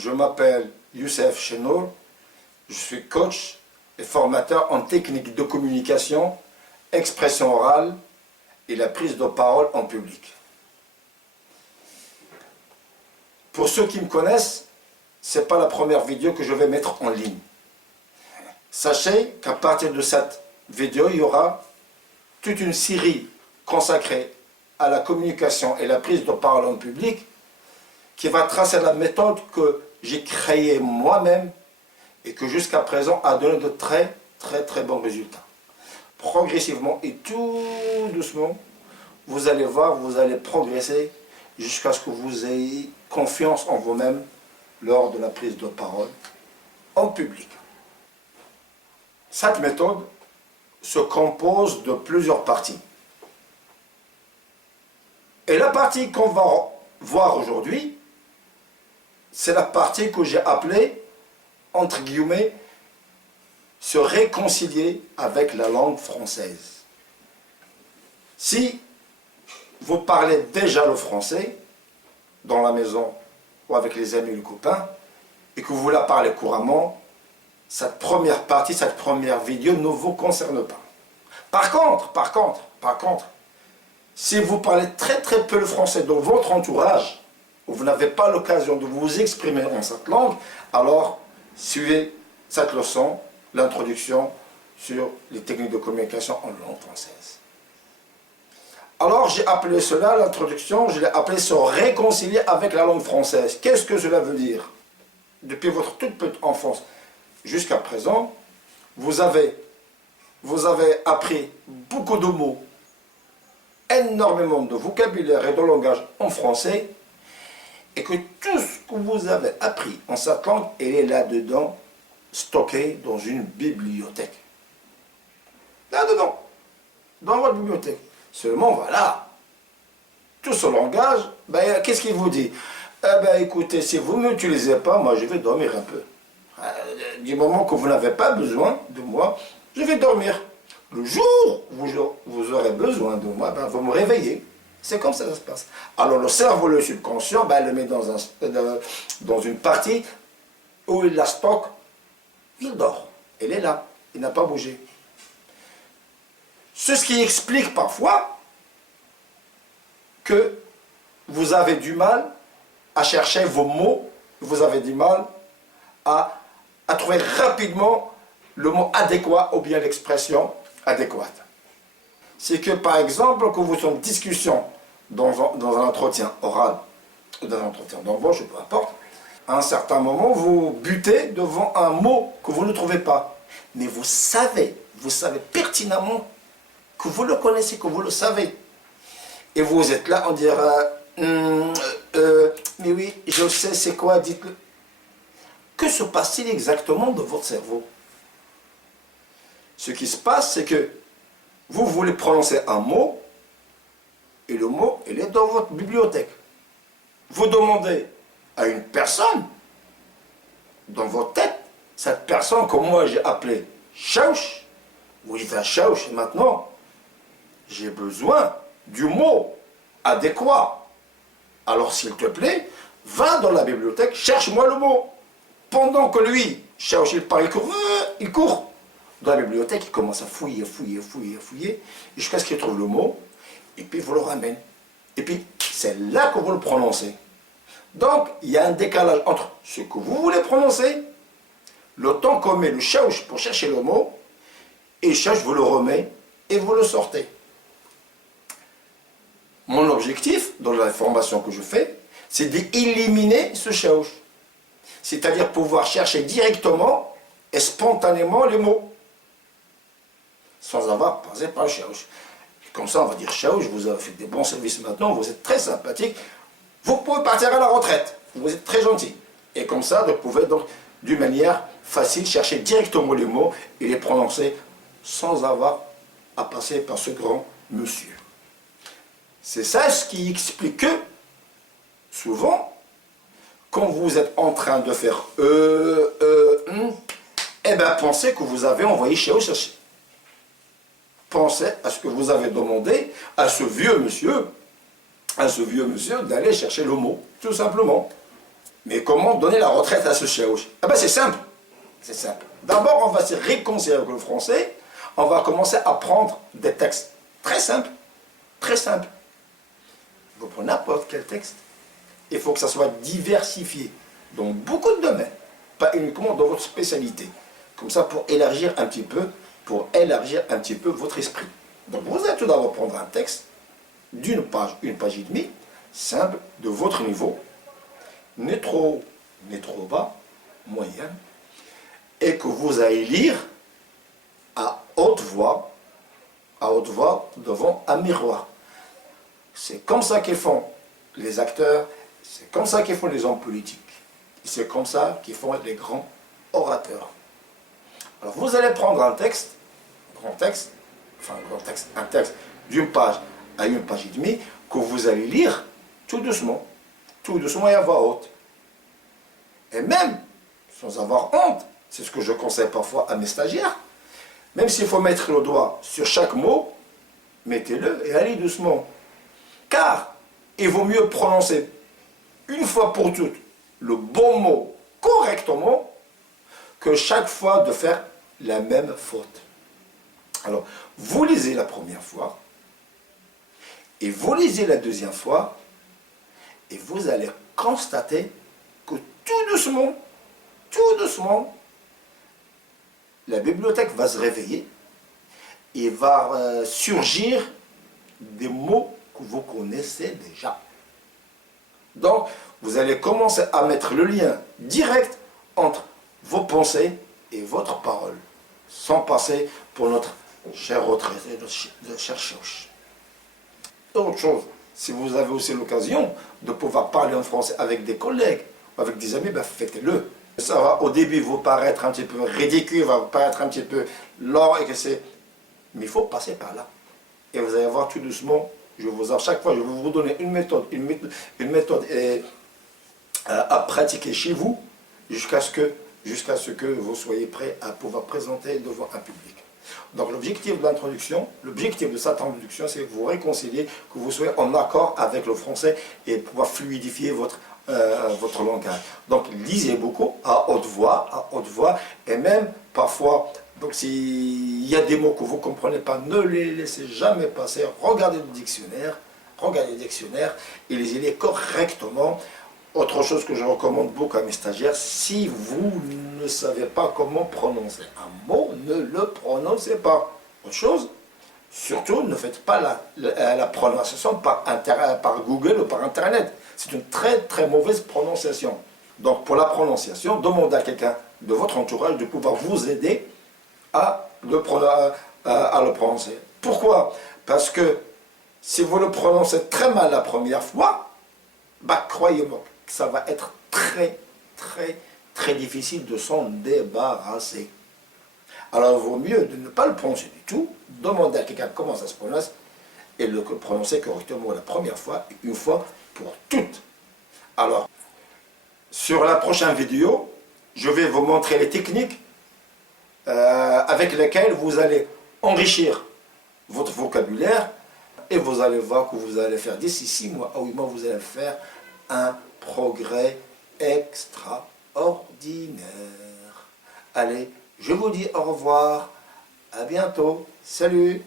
Je m'appelle Youssef Chenour, je suis coach et formateur en technique de communication, expression orale et la prise de parole en public. Pour ceux qui me connaissent, ce n'est pas la première vidéo que je vais mettre en ligne. Sachez qu'à partir de cette vidéo, il y aura toute une série consacrée à la communication et la prise de parole en public qui va tracer la méthode que j'ai créée moi-même et que jusqu'à présent a donné de très bons résultats. Progressivement et tout doucement, vous allez voir, vous allez progresser jusqu'à ce que vous ayez confiance en vous-même lors de la prise de parole en public. Cette méthode se compose de plusieurs parties. Et la partie qu'on va voir aujourd'hui, c'est la partie que j'ai appelée, entre guillemets, se réconcilier avec la langue française. Si vous parlez déjà le français, dans la maison ou avec les amis ou les copains, et que vous la parlez couramment, cette première partie, cette première vidéo ne vous concerne pas. Par contre, si vous parlez très peu le français dans votre entourage, ou vous n'avez pas l'occasion de vous exprimer en cette langue, alors suivez cette leçon, l'introduction sur les techniques de communication en langue française. Alors j'ai appelé cela, l'introduction, je l'ai appelé se réconcilier avec la langue française. Qu'est-ce que cela veut dire? Depuis votre toute petite enfance jusqu'à présent, vous avez appris beaucoup de mots, énormément de vocabulaire et de langage en français, et que tout ce que vous avez appris en cette langue, il est là-dedans, stocké dans une bibliothèque. Là-dedans, dans votre bibliothèque. Seulement, voilà, tout ce langage, qu'est-ce qu'il vous dit? Écoutez, si vous ne m'utilisez pas, moi je vais dormir un peu. Du moment que vous n'avez pas besoin de moi, je vais dormir. Le jour où vous aurez besoin de moi, vous me réveillez. C'est comme ça que ça se passe. Alors le cerveau, le subconscient, il le met dans une partie où il la stocke. Il dort. Il est là. Il n'a pas bougé. C'est ce qui explique parfois que vous avez du mal à chercher vos mots, vous avez du mal à trouver rapidement le mot adéquat ou bien l'expression adéquate. C'est que par exemple, que vous êtes en discussion dans un entretien oral ou dans un entretien d'embauche, peu importe, à un certain moment, vous butez devant un mot que vous ne trouvez pas. Mais vous savez pertinemment que vous le connaissez, que vous le savez. Et vous êtes là, on dira, mais oui, je sais, c'est quoi, dites-le. Que se passe-t-il exactement dans votre cerveau? Ce qui se passe, c'est que vous voulez prononcer un mot, et le mot, il est dans votre bibliothèque. Vous demandez à une personne, dans votre tête, cette personne que moi j'ai appelée Chauche, vous dites à Chauche, maintenant, j'ai besoin du mot adéquat. Alors s'il te plaît, va dans la bibliothèque, cherche-moi le mot. Pendant que lui, Chauche, il court dans la bibliothèque, il commence à fouiller, jusqu'à ce qu'il trouve le mot, et puis vous le ramène. Et puis, c'est là que vous le prononcez. Donc, il y a un décalage entre ce que vous voulez prononcer, le temps qu'on met le Chauche pour chercher le mot, et Chauche vous le remet, et vous le sortez. Mon objectif, dans la formation que je fais, c'est d'éliminer ce Chauche. C'est-à-dire pouvoir chercher directement et spontanément les mots, sans avoir passé par le Chauche. Comme ça, on va dire Chauche, vous avez fait des bons services maintenant, vous êtes très sympathique, vous pouvez partir à la retraite, vous êtes très gentil. Et comme ça, vous pouvez donc, d'une manière facile, chercher directement les mots et les prononcer sans avoir à passer par ce grand monsieur. C'est ça ce qui explique que, souvent, quand vous êtes en train de faire pensez que vous avez envoyé Chauche chercher. Pensez à ce que vous avez demandé à ce vieux monsieur d'aller chercher le mot, tout simplement. Mais comment donner la retraite à ce chiaouche? Ah ben c'est simple. C'est simple. D'abord, on va se réconcilier avec le français. On va commencer à prendre des textes très simples. Très simples. Vous prenez n'importe quel texte. Il faut que ça soit diversifié dans beaucoup de domaines. Pas uniquement dans votre spécialité. Comme ça, pour élargir un petit peu, votre esprit. Donc, vous allez tout d'abord prendre un texte d'une page, une page et demie, simple, de votre niveau, ni trop bas, moyen, et que vous allez lire à haute voix devant un miroir. C'est comme ça qu'ils font les acteurs, c'est comme ça qu'ils font les hommes politiques, c'est comme ça qu'ils font les grands orateurs. Alors vous allez prendre un texte, un texte d'une page à une page et demie, que vous allez lire tout doucement et à voix haute. Et même, sans avoir honte, c'est ce que je conseille parfois à mes stagiaires, même s'il faut mettre le doigt sur chaque mot, mettez-le et allez doucement. Car il vaut mieux prononcer une fois pour toutes le bon mot correctement que chaque fois de faire la même faute. Alors, vous lisez la première fois, et vous lisez la deuxième fois, et vous allez constater que tout doucement, la bibliothèque va se réveiller et va surgir des mots que vous connaissez déjà. Donc, vous allez commencer à mettre le lien direct entre vos pensées et votre parole, sans passer pour notre cher retraité, notre cher chioche. Autre chose, si vous avez aussi l'occasion de pouvoir parler en français avec des collègues, avec des amis, ben faites-le. Ça va au début vous paraître un petit peu ridicule, va vous paraître un petit peu lent, et que c'est... Mais il faut passer par là. Et vous allez voir tout doucement, chaque fois, je vais vous donner une méthode à pratiquer chez vous, jusqu'à ce que vous soyez prêt à pouvoir présenter devant un public. Donc l'objectif de l'introduction, l'objectif de cette introduction, c'est que vous réconciliez, que vous soyez en accord avec le français et pouvoir fluidifier votre langage. Donc lisez beaucoup à haute voix, et même parfois, donc s'il y a des mots que vous ne comprenez pas, ne les laissez jamais passer, regardez le dictionnaire et lisez-les correctement. Autre chose que je recommande beaucoup à mes stagiaires, si vous ne savez pas comment prononcer un mot, ne le prononcez pas. Autre chose, surtout ne faites pas la prononciation par Google ou par Internet. C'est une très mauvaise prononciation. Donc pour la prononciation, demandez à quelqu'un de votre entourage de pouvoir vous aider à le prononcer. Pourquoi? Parce que si vous le prononcez très mal la première fois, bah, croyez-moi, ça va être très difficile de s'en débarrasser. Alors il vaut mieux de ne pas le prononcer du tout, demander à quelqu'un comment ça se prononce, et le prononcer correctement la première fois, et une fois pour toutes. Alors, sur la prochaine vidéo, je vais vous montrer les techniques avec lesquelles vous allez enrichir votre vocabulaire, et vous allez voir que vous allez faire d'ici 6 mois à 8 mois, vous allez faire un progrès extraordinaire. Allez, je vous dis au revoir, à bientôt, salut!